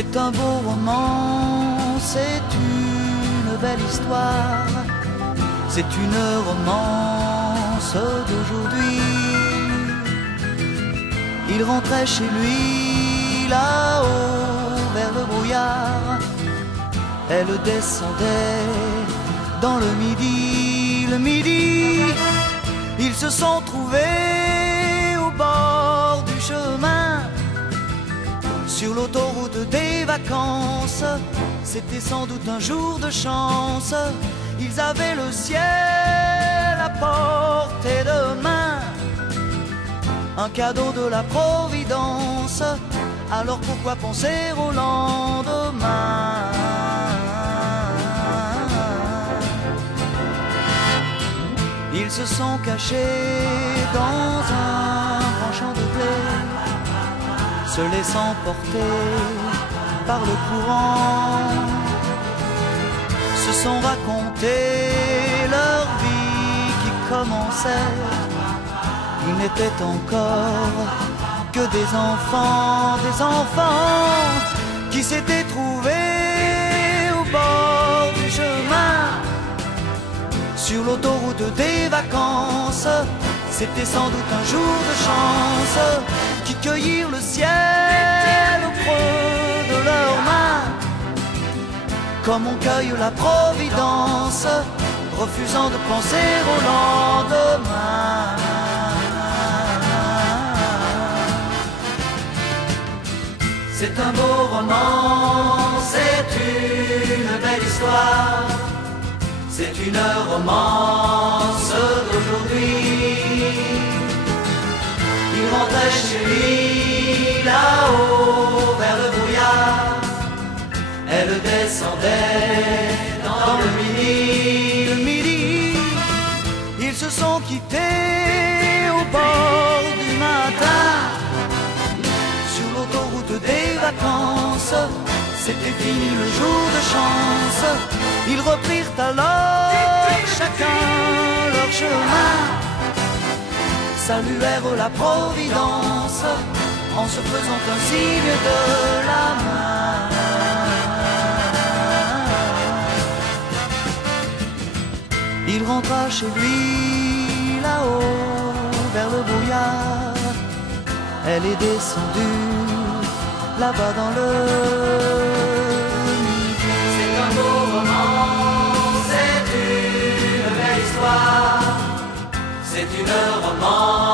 C'est un beau roman, c'est une belle histoire, c'est une romance d'aujourd'hui. Il rentrait chez lui là-haut vers le brouillard, elle descendait dans le midi. Le midi, ils se sont trouvés au bord du chemin, sur l'autoroute des vacances. C'était sans doute un jour de chance, ils avaient le ciel à portée de main, un cadeau de la Providence. Alors pourquoi penser au lendemain? Ils se sont cachés dans un grand champ de blé, se laissant porter par le courant, se sont raconté leur vie qui commençait. Ils n'étaient encore que des enfants qui s'étaient trouvés au bord du chemin, sur l'autoroute des vacances. C'était sans doute un jour de chance, qui cueillirent le ciel au creux de leurs mains, comme on cueille la Providence, refusant de penser au lendemain. C'est un beau roman, c'est une belle histoire, c'est une romance d'aujourd'hui. Il rentrait chez lui là-haut vers le brouillard, elle descendait dans le midi. Le midi, ils se sont quittés au bord du matin, sur l'autoroute des vacances. C'était fini le jour de chance, ils reprirent alors chacun leur chemin, saluèrent la Providence en se faisant un signe de la main. Il rentra chez lui là-haut vers le brouillard, elle est descendue là-bas dans le midi. C'est un beau roman, c'est une belle histoire, c'est une romance